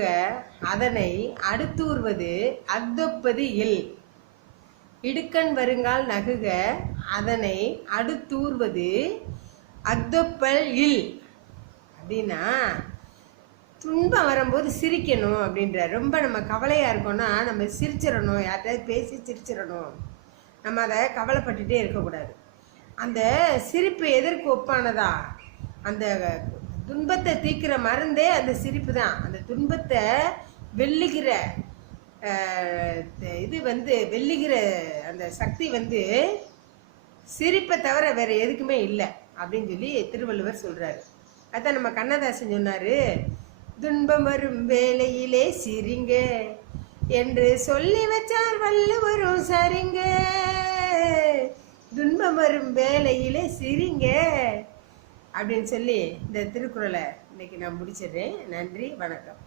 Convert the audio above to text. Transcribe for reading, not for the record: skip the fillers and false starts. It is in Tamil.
நகுக அதனை அடுத்தூர்வது அக்தொப்பது இல். இடுக்கண் வருங்கால் நகுக அதனை அடுத்தூர்வது அக்தொப்பல் இல். அப்படின்னா துன்பம் வரும்போது சிரிக்கணும் அப்படின்ற. ரொம்ப நம்ம கவலையாக இருக்கோம்னா நம்ம சிரிச்சிடணும், யார்கிட்ட பேசி சிரிச்சிடணும். நம்ம அதை கவலைப்பட்டுட்டே இருக்கக்கூடாது. அந்த சிரிப்பு எதற்கு ஒப்பானதா? அந்த துன்பத்தை தீர்க்கிற மருந்தே அந்த சிரிப்பு தான். அந்த துன்பத்தை வெல்லுகிற இது வெல்லுகிற அந்த சக்தி சிரிப்பை தவிர வேற எதுக்குமே இல்லை அப்படின்னு சொல்லி திருவள்ளுவர் சொல்றாரு. அதான் நம்ம கண்ணதாசன் சொன்னாரு, துன்பம் வரும் வேளையிலே சிரிங்க என்று சொல்லி வச்சார் வள்ளுவரும் சரிங்க. துன்பம் வரும் வேளையிலே சிரிங்க அப்படின்னு சொல்லி இந்த திருக்குறளை இன்னைக்கு நான் முடிச்சிடுறேன். நன்றி, வணக்கம்.